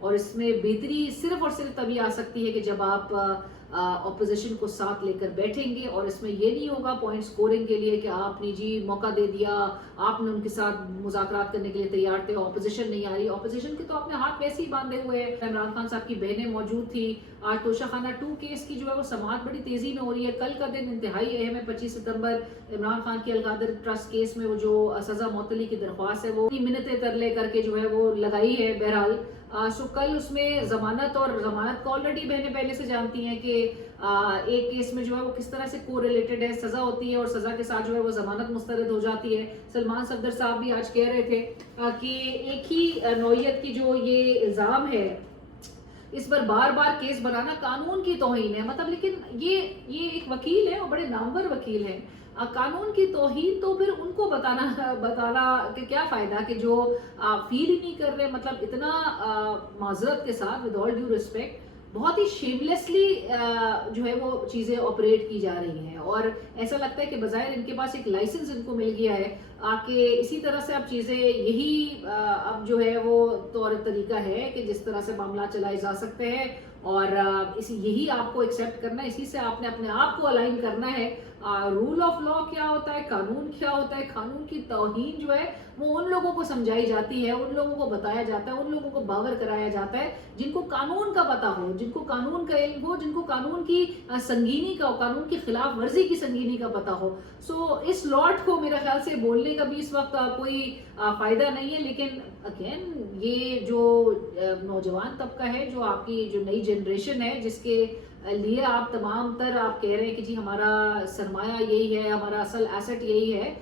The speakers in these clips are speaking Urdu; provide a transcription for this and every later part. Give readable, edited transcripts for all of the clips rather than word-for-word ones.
اور اس میں بہتری صرف اور صرف تبھی آ سکتی ہے کہ جب آپ اپوزیشن کو ساتھ لے کر بیٹھیں گے, اور اس میں یہ نہیں ہوگا پوائنٹ سکورنگ کے لیے کہ آپ نے جی موقع دے دیا, آپ نے ان کے ساتھ مذاکرات کرنے کے لیے تیار تھے, اپوزیشن نہیں آ رہی. اپوزیشن کے تو اپنے ہاتھ ویسے ہی باندھے ہوئے ہیں. عمران خان صاحب کی بہنیں موجود تھی. آج توشہ خانہ 2 کیس کی جو ہے وہ سماعت بڑی تیزی میں ہو رہی ہے. کل کا دن انتہائی اہم ہے, 25 ستمبر عمران خان کی القادر ٹرسٹ کیس میں وہ جو سزا معطلی کی درخواست ہے وہ منتیں ترلے کر کے جو ہے وہ لگائی ہے. بہرحال سو کل اس میں ضمانت, اور ضمانت کو آلریڈی بہنیں پہلے سے جانتی ہیں کہ ایک کیس میں جو ہے وہ کس طرح سے کو ریلیٹڈ ہے, سزا ہوتی ہے اور سزا کے ساتھ جو ہے وہ ضمانت مسترد ہو جاتی ہے. سلمان صفدر صاحب بھی آج کہہ رہے تھے کہ ایک ہی نوعیت کی جو یہ الزام ہے اس پر بار بار کیس بنانا قانون کی توہین ہے. مطلب لیکن یہ ایک وکیل ہے اور بڑے نامور وکیل ہیں. قانون کی توہین تو پھر ان کو بتانا کہ کیا فائدہ کہ جو فیل ہی نہیں کر رہے. مطلب اتنا معذرت کے ساتھ ود آل ڈیو ریسپیکٹ بہت ہی شیملیسلی جو ہے وہ چیزیں آپریٹ کی جا رہی ہیں, اور ایسا لگتا ہے کہ بظاہر ان کے پاس ایک لائسنس ان کو مل گیا ہے کہ اسی طرح سے اب چیزیں یہی اب جو ہے وہ طور طریقہ ہے کہ جس طرح سے معاملات چلائے جا سکتے ہیں, اور یہی آپ کو ایکسیپٹ کرنا ہے, اسی سے آپ نے اپنے آپ کو الائن کرنا ہے. رول آف لا کیا ہوتا ہے, قانون کیا ہوتا ہے, قانون کی توہین جو ہے وہ ان لوگوں کو سمجھائی جاتی ہے, ان لوگوں کو بتایا جاتا ہے, ان لوگوں کو باور کرایا جاتا ہے جن کو قانون کا پتہ ہو, جن کو قانون کا علم ہو, جن کو قانون کی سنگینی کا, قانون کی خلاف ورزی کی سنگینی کا پتہ ہو. سو اس لاٹ کو میرا خیال سے بولنے کا بھی اس وقت کوئی فائدہ نہیں ہے. لیکن اگین یہ جو نوجوان طبقہ ہے, جو آپ کی جو نئی جنریشن ہے, جس کے لیے آپ تمام تر آپ کہہ رہے ہیں کہ جی ہمارا سرمایہ یہی ہے, ہمارا اصل ایسٹ یہی ہے,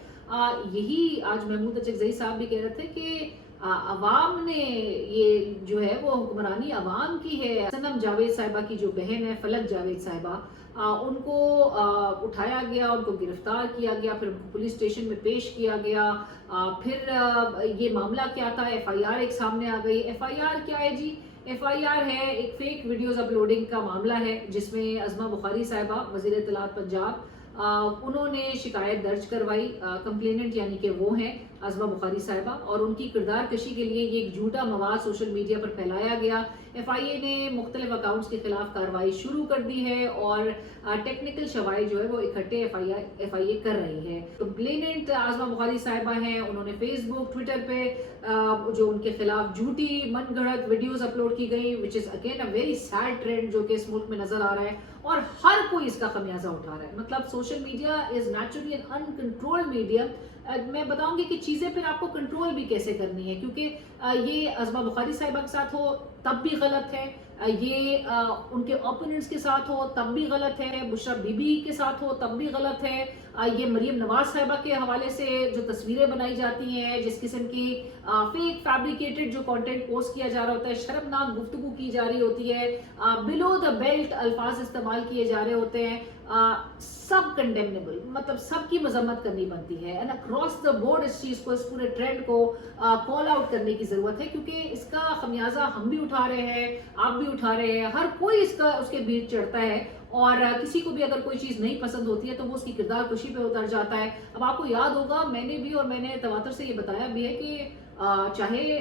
یہی آج محمود اچکزئی صاحب بھی کہہ رہے تھے کہ عوام نے یہ جو ہے وہ حکمرانی عوام کی ہے. صنم جاوید صاحبہ کی جو بہن ہے فلک جاوید صاحبہ, ان کو اٹھایا گیا, ان کو گرفتار کیا گیا, پھر ان کو پولیس اسٹیشن میں پیش کیا گیا. پھر یہ معاملہ کیا تھا, ایف آئی آر ایک سامنے آ گئی. ایف آئی آر کیا ہے جی؟ ایف آئی آر ہے ایک فیک ویڈیوز اپلوڈنگ کا معاملہ ہے, جس میں عظمہ بخاری صاحبہ وزیر اطلاعات پنجاب انہوں نے شکایت درج کروائی. کمپلیننٹ یعنی کہ وہ ہیں عظمہ بخاری صاحبہ, اور ان کی کردار کشی کے لیے یہ ایک جھوٹا مواد سوشل میڈیا پر پھیلایا گیا. ایف آئی اے نے مختلف اکاؤنٹس کے خلاف کارروائی شروع کر دی ہے, اور ٹیکنیکل شواہد جو ہے وہ اکٹھے ایف آئی اے کر رہی ہے. کمپلیننٹ عظمہ بخاری صاحبہ ہیں, انہوں نے فیس بک, ٹویٹر پہ جو ان کے خلاف جھوٹی من گھڑت ویڈیوز اپلوڈ کی گئی, which is again a very sad trend جو کہ اس ملک میں نظر آ رہا ہے, اور ہر کوئی اس کا خمیازہ اٹھا رہا ہے. مطلب social media is naturally an uncontrolled medium. میں بتاؤں گی کہ چیزیں پھر آپ کو کنٹرول بھی کیسے کرنی ہے, کیونکہ یہ عظمہ بخاری صاحبہ کے ساتھ ہو تب بھی غلط ہے, یہ ان کے اوپوننٹس کے ساتھ ہو تب بھی غلط ہے, بشرا بی بی کے ساتھ ہو تب بھی غلط ہے, یہ مریم نواز صاحبہ کے حوالے سے جو تصویریں بنائی جاتی ہیں, جس قسم کی فیک فیبریکیٹڈ جو کانٹینٹ پوسٹ کیا جا رہا ہوتا ہے, شرمناک گفتگو کی جا رہی ہوتی ہے, بلو دا بیلٹ الفاظ استعمال کیے جا رہے ہوتے ہیں, سب کنڈیمنیبل. مطلب سب کی مذمت کرنی بنتی ہے, اینڈ اکراس دا بورڈ اس چیز کو, اس پورے ٹرینڈ کو کال آؤٹ کرنے کی ضرورت ہے, کیونکہ اس کا خمیازہ ہم بھی اٹھا رہے ہیں, آپ بھی اٹھا رہے ہیں, ہر کوئی اس کے بیچ چڑھتا ہے, اور کسی کو بھی اگر کوئی چیز نہیں پسند ہوتی ہے تو وہ اس کی کردار کشی پہ اتر جاتا ہے. اب آپ کو یاد ہوگا میں نے بھی, اور میں نے تواتر سے یہ بتایا بھی ہے کہ چاہے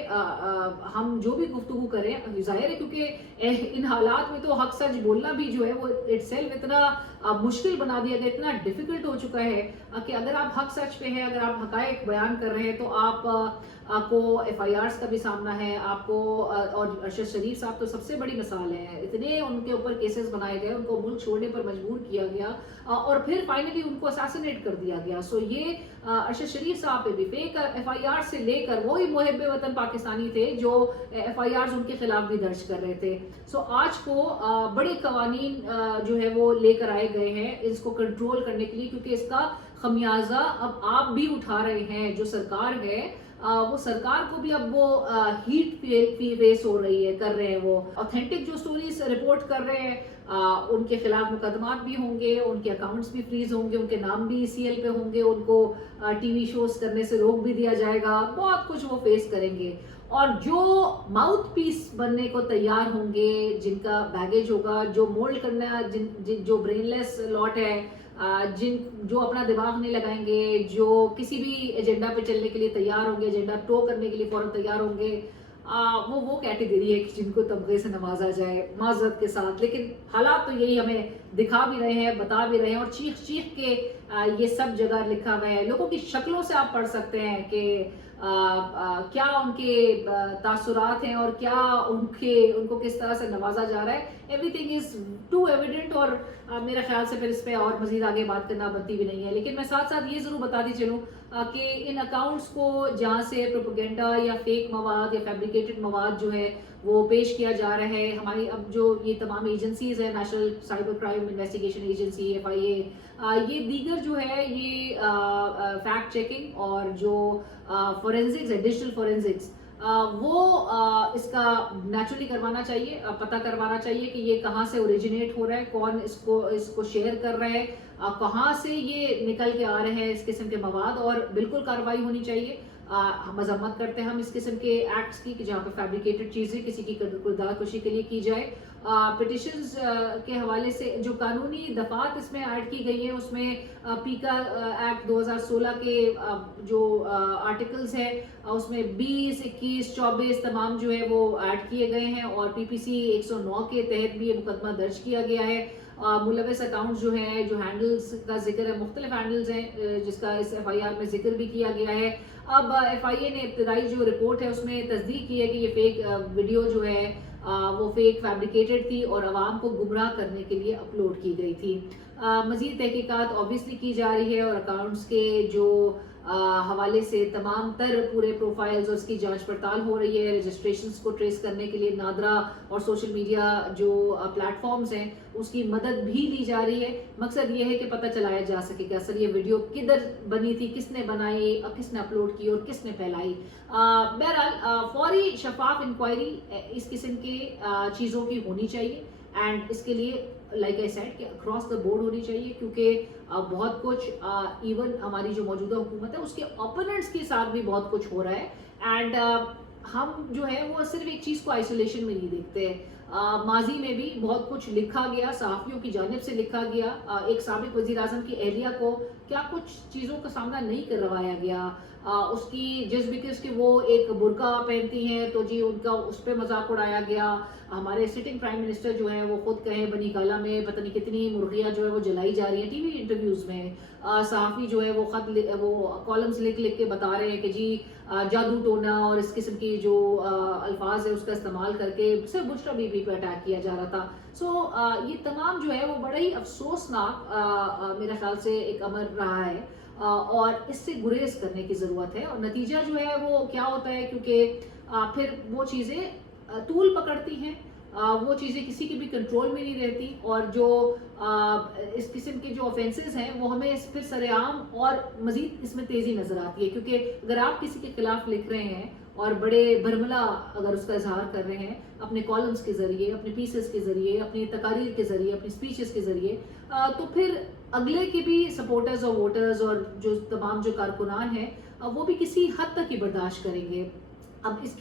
ہم جو بھی گفتگو کریں, ظاہر ہے کیونکہ ان حالات میں تو حق سچ بولنا بھی جو ہے وہ اٹ سیلف اتنا مشکل بنا دیا گیا, اتنا ڈیفیکلٹ ہو چکا ہے کہ اگر آپ حق سچ پہ ہیں, اگر آپ حقائق بیان کر رہے ہیں تو آپ کو ایف آئی آرز کا بھی سامنا ہے, آپ کو, اور ارشد شریف صاحب تو سب سے بڑی مثال ہے, اتنے ان کے اوپر کیسز بنائے گئے, ان کو ملک چھوڑنے پر مجبور کیا گیا, اور پھر فائنلی ان کو اساسینیٹ کر دیا گیا. سو یہ ارشد شریف صاحب پہ بھی فیک ایف آئی آر سے لے کر وہی محب وطن پاکستانی تھے جو ایف آئی آرز ان کے خلاف بھی درج کر رہے تھے. سو آج کو بڑے قوانین جو ہے وہ لے کر آئے گئے ہیں اس کو کنٹرول کرنے کے لیے, کیونکہ اس کا خمیازہ اب آپ بھی اٹھا رہے ہیں. جو سرکار ہے وہ سرکار کو بھی اب وہ ہیٹ فیس ہو رہی ہے, کر رہے ہیں, وہ اوتھینٹک جو سٹوریز رپورٹ کر رہے ہیں ان کے خلاف مقدمات بھی ہوں گے, ان کے اکاؤنٹس بھی فریز ہوں گے, ان کے نام بھی سی ایل پہ ہوں گے, ان کو ٹی وی شوز کرنے سے روک بھی دیا جائے گا, بہت کچھ وہ فیس کریں گے. اور جو ماؤتھ پیس بننے کو تیار ہوں گے, جن کا بیگیج ہوگا, جو مولڈ کرنا, جو برین لیس لاٹ ہے, جو اپنا دماغ نہیں لگائیں گے, جو کسی بھی ایجنڈا پہ چلنے کے لیے تیار ہوں گے, ایجنڈا ٹو کرنے کے لیے فوراً تیار ہوں گے, وہ کیٹیگری ہے کہ جن کو تمغے سے نوازا جائے معذرت کے ساتھ، لیکن حالات تو یہی ہمیں دکھا بھی رہے ہیں، بتا بھی رہے ہیں، اور چیخ چیخ کے یہ سب جگہ لکھا ہوا ہے. لوگوں کی شکلوں سے آپ پڑھ سکتے ہیں کہ کیا ان کے تاثرات ہیں اور کیا ان کو کس طرح سے نوازا جا رہا ہے. Everything is too evident, اور میرے خیال سے پھر اس پہ اور مزید آگے بات کرنا بنتی بھی نہیں ہے. لیکن میں ساتھ ساتھ یہ ضرور بتاتی چلوں کہ ان اکاؤنٹس کو جہاں سے پروپیگنڈا یا فیک مواد یا فیبریکیٹڈ مواد جو ہے وہ پیش کیا جا رہا ہے، ہماری اب جو یہ تمام ایجنسیز ہیں، national cyber crime investigation agency FIA، یہ دیگر جو ہے یہ فیکٹ چیکنگ اور جو فورینزکس ہے، ڈیجیٹل فورینزکس، وہ اس کا نیچرلی کروانا چاہیے، پتہ کروانا چاہیے کہ یہ کہاں سے اوریجنیٹ ہو رہا ہے، کون اس کو شیئر کر رہا ہے، کہاں سے یہ نکل کے آ رہے ہیں اس قسم کے مواد، اور بالکل کارروائی ہونی چاہیے. مذمت کرتے ہیں ہم اس قسم کے ایکٹس کی کہ جہاں پہ فیبریکیٹڈ چیزیں کسی کی کردار کشی کے لیے کی جائے. پٹیشنز کے حوالے سے جو قانونی دفعات اس میں ایڈ کی گئی ہیں، اس میں پیکا ایکٹ 2016 کے جو آرٹیکلز ہیں اس میں 20، 21، 24 تمام جو ہے وہ ایڈ کیے گئے ہیں، اور PPC 109 کے تحت بھی یہ مقدمہ درج کیا گیا ہے. ملوث اکاؤنٹس جو ہیں، جو ہینڈلز کا ذکر ہے، مختلف ہینڈلز ہیں جس کا اس FIR میں ذکر بھی کیا گیا ہے. اب FIA نے ابتدائی جو رپورٹ ہے اس میں تصدیق کی ہے کہ یہ فیک ویڈیو جو ہے وہ فیک فیبریکیٹڈ تھی اور عوام کو گمراہ کرنے کے لیے اپلوڈ کی گئی تھی. مزید تحقیقات اوبیسلی کی جا رہی ہے، اور اکاؤنٹس کے جو حوالے سے تمام تر پورے پروفائلز اور اس کی جانچ پڑتال ہو رہی ہے. رجسٹریشنز کو ٹریس کرنے کے لیے نادرا اور سوشل میڈیا جو پلیٹ فارمز ہیں اس کی مدد بھی لی جا رہی ہے. مقصد یہ ہے کہ پتہ چلایا جا سکے کہ اصل یہ ویڈیو کدھر بنی تھی، کس نے بنائی، کس نے اپلوڈ کی اور کس نے پھیلائی. بہرحال فوری شفاف انکوائری اس قسم کی چیزوں کی ہونی چاہیے، اینڈ اس کے لیے لائک آئی سیڈ کہ اکراس دا بورڈ ہونی چاہیے، کیونکہ بہت کچھ ایون ہماری جو موجودہ حکومت ہے اس کے اوپوننٹس کے ساتھ بھی بہت کچھ ہو رہا ہے. اینڈ ہم جو ہے وہ صرف ایک چیز کو آئسولیشن میں نہیں دیکھتے ہیں. ماضی میں بھی بہت کچھ لکھا گیا، صحافیوں کی جانب سے لکھا گیا. ایک سابق وزیر اعظم کی اہلیہ کو کیا کچھ چیزوں کا سامنا نہیں کروایا گیا. اس کی جس بیکس کہ وہ ایک برقع پہنتی ہیں تو جی ان کا اس پہ مذاق اڑایا گیا. ہمارے سٹنگ پرائم منسٹر جو ہیں وہ خود کہیں بنی گالا میں پتہ نہیں کتنی مرغیاں جو ہے وہ جلائی جا رہی ہیں ٹی وی انٹرویوز میں. صحافی جو ہے وہ وہ کالمز لکھ کے بتا رہے ہیں کہ جی جادو ٹونا اور اس قسم کی جو الفاظ ہے اس کا استعمال کر کے صرف بشرا بی بی پہ اٹیک کیا جا رہا تھا. سو یہ تمام جو ہے وہ بڑا ہی افسوسناک میرے خیال سے ایک امر رہا ہے، اور اس سے گریز کرنے کی ضرورت ہے. اور نتیجہ جو ہے وہ کیا ہوتا ہے، کیونکہ پھر وہ چیزیں طول پکڑتی ہیں، وہ چیزیں کسی کی بھی کنٹرول میں نہیں رہتی، اور جو اس قسم کے جو آفینسز ہیں وہ ہمیں پھر سر عام اور مزید اس میں تیزی نظر آتی ہے. کیونکہ اگر آپ کسی کے خلاف لکھ رہے ہیں اور بڑے برملا اگر اس کا اظہار کر رہے ہیں اپنے کالمز کے ذریعے، اپنے پیسز کے ذریعے، اپنی تقاریر کے ذریعے، اپنی سپیچز کے ذریعے، تو پھر اگلے کے بھی سپورٹرز اور ووٹرز اور جو تمام جو کارکنان ہیں وہ بھی کسی حد تک ہی برداشت کریں گے. اب اس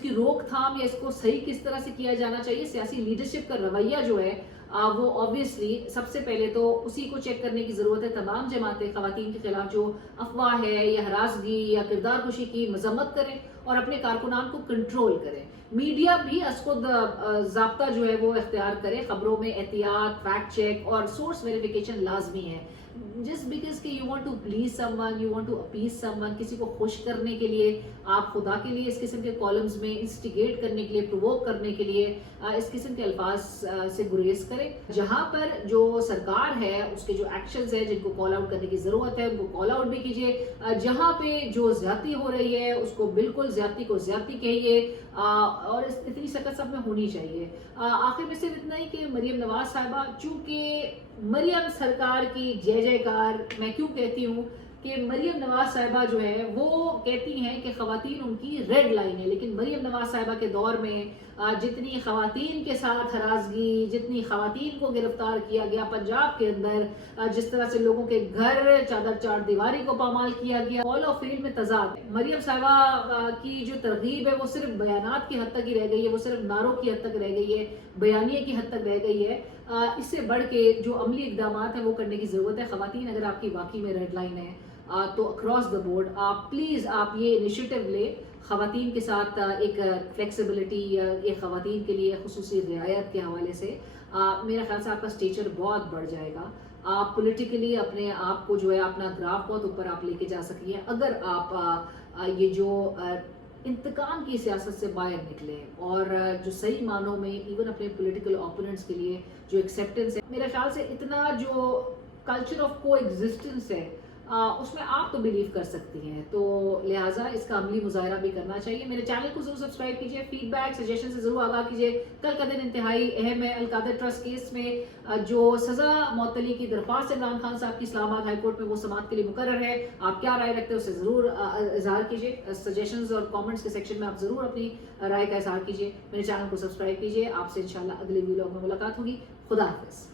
کی روک تھام یا اس کو صحیح کس طرح سے کیا جانا چاہیے، سیاسی لیڈرشپ کا رویہ جو ہے وہ obviously سب سے پہلے تو اسی کو چیک کرنے کی ضرورت ہے. تمام جماعتیں خواتین کے خلاف جو افواہ ہے یا ہراسگی یا کردار کشی کی مذمت کریں اور اپنے کارکنان کو کنٹرول کریں. میڈیا بھی از خود ضابطہ جو ہے وہ اختیار کرے، خبروں میں احتیاط، فیکٹ چیک اور سورس ویریفیکیشن لازمی ہے. جسٹ بیکاز کہ you want to please someone, you want to appease someone, کسی کو خوش کرنے کے لیے آپ خدا کے لیے اس قسم کے کالمز میں انسٹیگیٹ کرنے کے لیے، پرووک کرنے کے لیے اس قسم کے الفاظ سے گریز کریں. جہاں پر جو سرکار ہے اس کے جو ایکشنز ہیں جن کو کال آؤٹ کرنے کی ضرورت ہے ان کو کال آؤٹ بھی کیجیے. جہاں پہ جو زیادتی ہو رہی ہے اس کو بالکل زیادتی کو زیادتی کہیے، اور اتنی سخت سب میں ہونی چاہیے. آخر میں صرف اتنا ہی کہ مریم نواز صاحبہ، چونکہ مریم سرکار کی جے جے کار، میں کیوں کہتی ہوں کہ مریم نواز صاحبہ جو ہے وہ کہتی ہیں کہ خواتین ان کی ریڈ لائن ہے، لیکن مریم نواز صاحبہ کے دور میں جتنی خواتین کے ساتھ ہراسگی، جتنی خواتین کو گرفتار کیا گیا پنجاب کے اندر، جس طرح سے لوگوں کے گھر چادر چار دیواری کو پامال کیا گیا، آل آف فیلڈ میں تضاد ہے. مریم صاحبہ کی جو ترغیب ہے وہ صرف بیانات کی حد تک ہی رہ گئی ہے، وہ صرف نعروں کی حد تک رہ گئی ہے، بیانیے کی حد تک رہ گئی ہے. اس سے بڑھ کے جو عملی اقدامات ہیں وہ کرنے کی ضرورت ہے. خواتین اگر آپ کی واقعی میں ریڈ لائن ہے، تو اکراس دا بورڈ آپ پلیز آپ یہ انیشیٹو لیں خواتین کے ساتھ ایک فلیکسیبلٹی یا ایک خواتین کے لیے خصوصی رعایت کے حوالے سے میرا خیال سے آپ کا اسٹیچر بہت بڑھ جائے گا. آپ پولیٹیکلی اپنے آپ کو جو ہے اپنا گراف بہت اوپر آپ لے کے جا سکیں اگر آپ یہ جو انتقام کی سیاست سے باہر نکلیں اور جو صحیح معنوں میں ایون اپنے پولیٹیکل اوپوننٹس کے لیے جو ایکسیپٹنس ہے. میرے خیال سے اتنا جو کلچر آف کو ایگزسٹنس ہے اس میں آپ تو بلیو کر سکتی ہیں, تو لہٰذا اس کا عملی مظاہرہ بھی کرنا چاہیے. میرے چینل کو ضرور سبسکرائب کیجیے, فیڈ بیک سجیشن سے ضرور آگاہ کیجیے. کل کا دن انتہائی اہم ہے. القادر ٹرسٹ کیس میں جو سزا معطلی کی درخواست عمران خان صاحب کی اسلام آباد ہائی کورٹ میں وہ سماعت کے لیے مقرر ہے. آپ کیا رائے رکھتے ہیں اسے ضرور اظہار کیجیے. سجیشنز اور کامنٹس کے سیکشن میں آپ ضرور اپنی رائے کا اظہار کیجیے. میرے چینل کو سبسکرائب کیجیے. آپ سے انشاءاللہ اگلے ویلاگ میں ملاقات ہوگی. خدا حافظ.